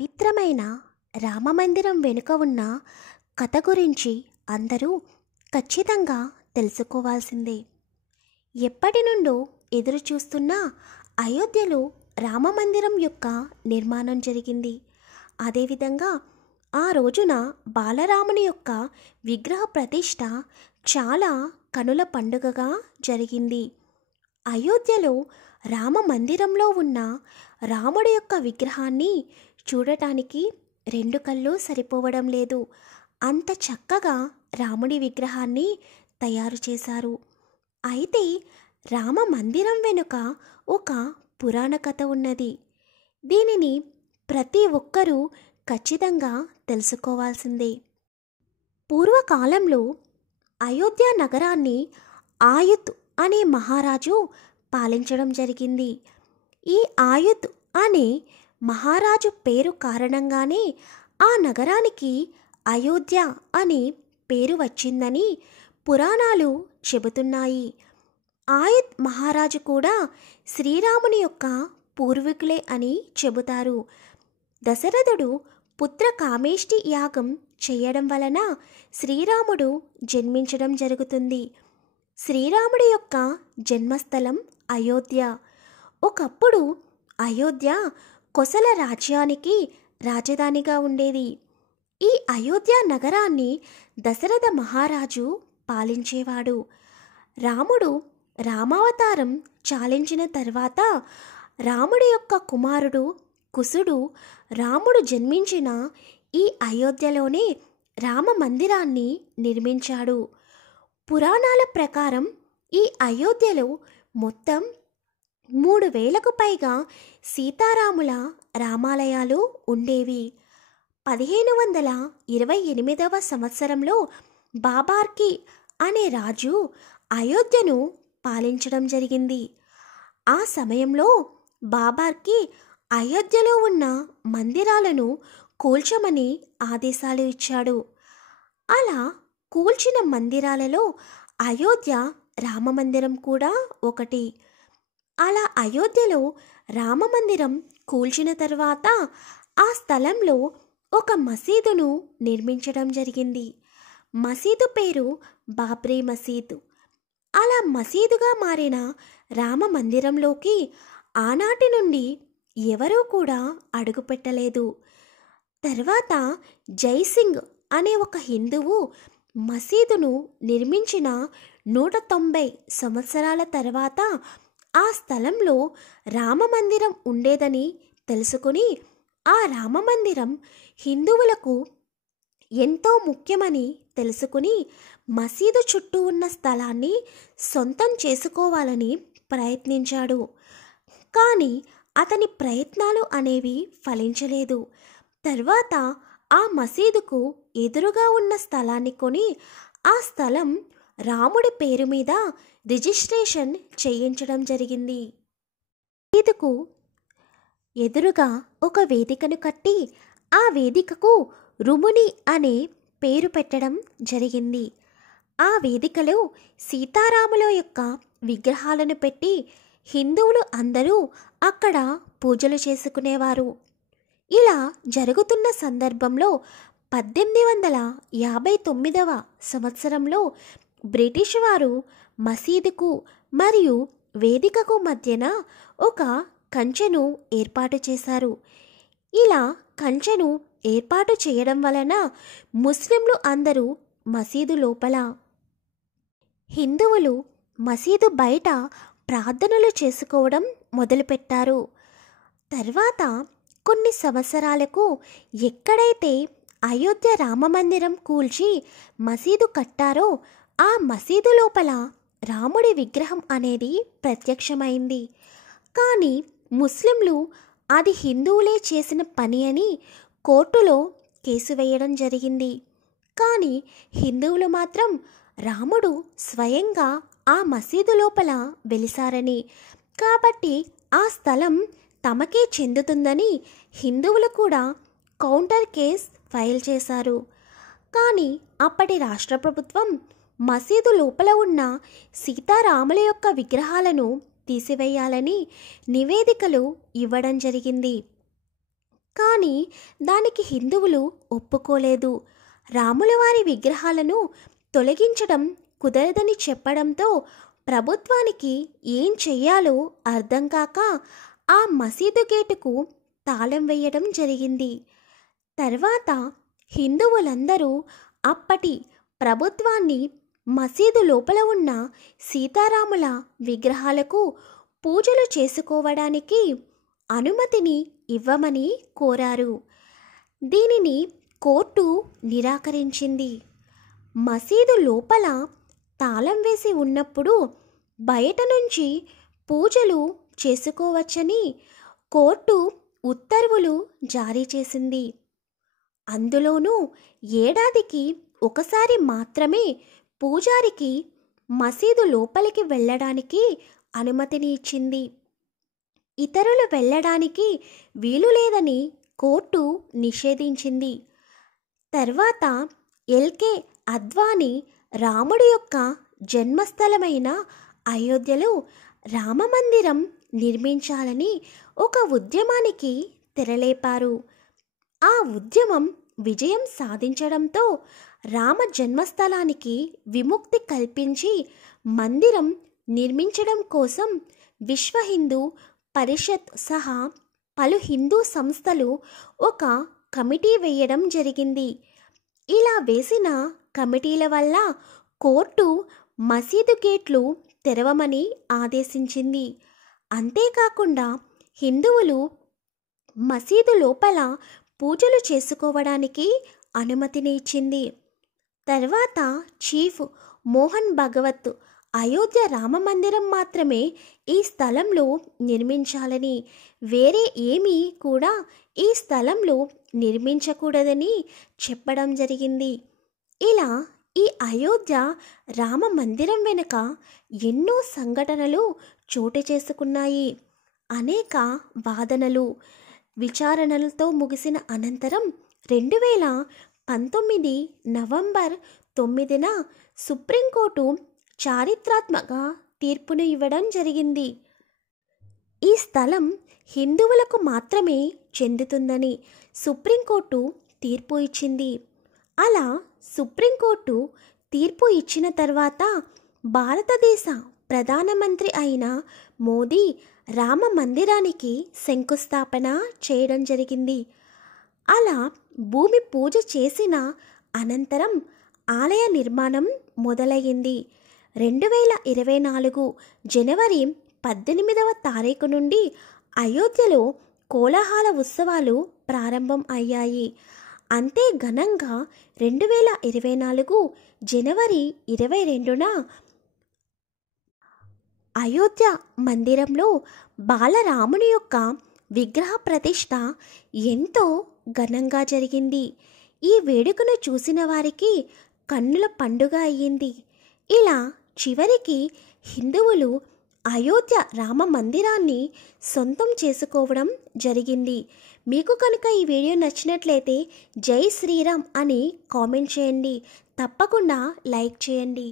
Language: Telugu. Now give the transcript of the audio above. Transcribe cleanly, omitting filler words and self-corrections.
పవిత్రమైన రామమందిరం వెనుక ఉన్న కథ గురించి అందరూ ఖచ్చితంగా తెలుసుకోవాల్సిందే. ఎప్పటి నుండో ఎదురు చూస్తున్న అయోధ్యలో రామమందిరం యొక్క నిర్మాణం జరిగింది. అదేవిధంగా ఆ రోజున బాలరాముని యొక్క విగ్రహ ప్రతిష్ఠ చాలా కనుల పండుగగా జరిగింది. అయోధ్యలో రామ మందిరంలో ఉన్న రాముడి యొక్క విగ్రహాన్ని చూడటానికి రెండు కళ్ళు సరిపోవడం లేదు. అంత చక్కగా రాముడి విగ్రహాన్ని తయారు చేశారు. అయితే రామ మందిరం వెనుక ఒక పురాణ కథ ఉన్నది. దీనిని ప్రతి ఒక్కరూ ఖచ్చితంగా తెలుసుకోవాల్సిందే. పూర్వకాలంలో అయోధ్య నగరాన్ని ఆయుత్ అనే మహారాజు పాలించడం జరిగింది. ఈ ఆయుత్ అనే మహారాజు పేరు కారణంగానే ఆ నగరానికి అయోధ్య అనే పేరు వచ్చిందని పురాణాలు చెబుతున్నాయి. ఆయుత్ మహారాజు కూడా శ్రీరాముని యొక్క పూర్వీకులే అని చెబుతారు. దశరథుడు పుత్ర కామేష్టి యాగం చేయడం వలన శ్రీరాముడు జన్మించడం జరుగుతుంది. శ్రీరాముడి యొక్క జన్మస్థలం అయోధ్య. ఒకప్పుడు అయోధ్య కొసల రాజ్యానికి రాజధానిగా ఉండేది. ఈ అయోధ్య నగరాన్ని దశరథ మహారాజు పాలించేవాడు. రాముడు రామావతారం చాలించిన తర్వాత రాముడి యొక్క కుమారుడు కుశుడు రాముడు జన్మించిన ఈ అయోధ్యలోనే రామ మందిరాన్ని నిర్మించాడు. పురాణాల ప్రకారం ఈ అయోధ్యలో మొత్తం 3000కు పైగా సీతారాముల రామాలయాలు ఉండేవి. 1528వ సంవత్సరంలో బాబార్కి అనే రాజు అయోధ్యను పాలించడం జరిగింది. ఆ సమయంలో బాబార్కి అయోధ్యలో ఉన్న మందిరాలను కూల్చమని ఆదేశాలు ఇచ్చాడు. అలా కూల్చిన మందిరాలలో అయోధ్య రామమందిరం కూడా ఒకటి. అలా అయోధ్యలో రామమందిరం కూల్చిన తర్వాత ఆ స్థలంలో ఒక మసీదును నిర్మించడం జరిగింది. మసీదు పేరు బాబ్రీ మసీదు. అలా మసీదుగా మారిన రామ మందిరంలోకి ఆనాటి నుండి ఎవరూ కూడా అడుగుపెట్టలేదు. తర్వాత జైసింగ్ అనే ఒక హిందువు మసీదును నిర్మించిన 190 సంవత్సరాల తర్వాత ఆ స్థలంలో రామమందిరం ఉండేదని తెలుసుకుని ఆ రామమందిరం హిందువులకు ఎంతో ముఖ్యమని తెలుసుకుని మసీదు చుట్టూ ఉన్న స్థలాన్ని సొంతం చేసుకోవాలని ప్రయత్నించాడు. కానీ అతని ప్రయత్నాలు అనేవి ఫలించలేదు. తర్వాత ఆ మసీదుకు ఎదురుగా ఉన్న స్థలాన్ని కొని ఆ స్థలం రాముడి పేరు మీద రిజిస్ట్రేషన్ చేయించడం జరిగింది. మసీదుకు ఎదురుగా ఒక వేదికను కట్టి ఆ వేదికకు రుముని అనే పేరు పెట్టడం జరిగింది. ఆ వేదికలో సీతారాముల యొక్క విగ్రహాలను పెట్టి హిందువులు అందరూ అక్కడ పూజలు చేసుకునేవారు. ఇలా జరుగుతున్న సందర్భంలో 1859వ సంవత్సరంలో బ్రిటిష్ వారు మసీదుకు మరియు వేదికకు మధ్యన ఒక కంచెను ఏర్పాటు చేశారు. ఇలా కంచెను ఏర్పాటు చేయడం వలన ముస్లింలు అందరూ మసీదు లోపల, హిందువులు మసీదు బయట ప్రార్థనలు చేసుకోవడం మొదలుపెట్టారు. తర్వాత కొన్ని సంవత్సరాలకు ఎక్కడైతే అయోధ్య రామమందిరం కూల్చి మసీదు కట్టారో ఆ మసీదు లోపల రాముడి విగ్రహం అనేది ప్రత్యక్షమైంది. కానీ ముస్లింలు అది హిందువులే చేసిన పని అని కోర్టులో కేసు వేయడం జరిగింది. కానీ హిందువులు మాత్రం రాముడు స్వయంగా ఆ మసీదు లోపల వెలిసారని, కాబట్టి ఆ స్థలం తమకే చెందుతుందని హిందువులు కూడా కౌంటర్ కేస్ ఫైల్ చేశారు. కానీ అప్పటి రాష్ట్ర ప్రభుత్వం మసీదు లోపల ఉన్న సీతారాముల యొక్క విగ్రహాలను తీసివేయాలని నివేదికలు ఇవ్వడం జరిగింది. కానీ దానికి హిందువులు ఒప్పుకోలేదు. రాముల వారి విగ్రహాలను తొలగించడం కుదరదని చెప్పడంతో ప్రభుత్వానికి ఏం చెయ్యాలో అర్థం కాక ఆ మసీదు గేటుకు తాళం వేయడం జరిగింది. తర్వాత హిందువులందరూ అప్పటి ప్రభుత్వాన్ని మసీదు లోపల ఉన్న సీతారాముల విగ్రహాలకు పూజలు చేసుకోవడానికి అనుమతిని ఇవ్వమని కోరారు. దీనిని కోర్టు నిరాకరించింది. మసీదు లోపల తాళం వేసి ఉన్నప్పుడు బయట నుంచి పూజలు చేసుకోవచ్చని కోర్టు ఉత్తర్వులు జారీ చేసింది. అందులోనూ ఏడాదికి ఒకసారి మాత్రమే పూజారికి మసీదు లోపలికి వెళ్ళడానికి అనుమతిని ఇచ్చింది. ఇతరులు వెళ్ళడానికి వీలు లేదని కోర్టు నిషేధించింది. తర్వాత ఎల్కే అద్వానీ రాముడి యొక్క జన్మస్థలమైన అయోధ్యలో రామమందిరం నిర్మించాలని ఒక ఉద్యమానికి తెరలేపారు. ఆ ఉద్యమం విజయం సాధించడంతో రామ జన్మస్థలానికి విముక్తి కల్పించి మందిరం నిర్మించడం కోసం విశ్వ హిందూ పరిషత్ సహా పలు హిందూ సంస్థలు ఒక కమిటీ వేయడం జరిగింది. ఇలా వేసిన కమిటీల వల్ల కోర్టు మసీదు గేట్లు తెరవమని ఆదేశించింది. అంతేకాకుండా హిందువులు మసీదు లోపల పూజలు చేసుకోవడానికి అనుమతిని ఇచ్చింది. తర్వాత చీఫ్ మోహన్ భగవత్ అయోధ్య రామ మందిరం మాత్రమే ఈ స్థలంలో నిర్మించాలని, వేరే ఏమీ కూడా ఈ స్థలంలో నిర్మించకూడదని చెప్పడం జరిగింది. ఇలా ఈ అయోధ్య రామ మందిరం వెనుక ఎన్నో సంఘటనలు చోటు చేసుకున్నాయి. అనేక వాదనలు విచారణలతో ముగిసిన అనంతరం 2019 నవంబర్ 9న సుప్రీంకోర్టు చారిత్రాత్మక తీర్పును ఇవ్వడం జరిగింది. ఈ స్థలం హిందువులకు మాత్రమే చెందుతుందని సుప్రీంకోర్టు తీర్పు ఇచ్చింది. అలా సుప్రీంకోర్టు తీర్పు ఇచ్చిన తర్వాత భారతదేశ ప్రధానమంత్రి అయిన మోదీ రామ మందిరానికి శంకుస్థాపన చేయడం జరిగింది. అలా భూమి పూజ చేసిన అనంతరం ఆలయ నిర్మాణం మొదలయ్యింది. 2024 జనవరి 18వ తారీఖు నుండి అయోధ్యలో కోలాహల ఉత్సవాలు ప్రారంభం అయ్యాయి. అంతే ఘనంగా 2024 జనవరి 22న అయోధ్య మందిరంలో బాలరాముని యొక్క విగ్రహ ప్రతిష్ఠ ఎంతో ఘనంగా జరిగింది. ఈ వేడుకను చూసిన వారికి కన్నుల పండుగ అయ్యింది. ఇలా చివరికి హిందువులు అయోధ్య రామ మందిరాన్ని సొంతం చేసుకోవడం జరిగింది. మీకు కనుక ఈ వీడియో నచ్చినట్లయితే జై శ్రీరామ్ అని కామెంట్ చేయండి. తప్పకుండా లైక్ చేయండి.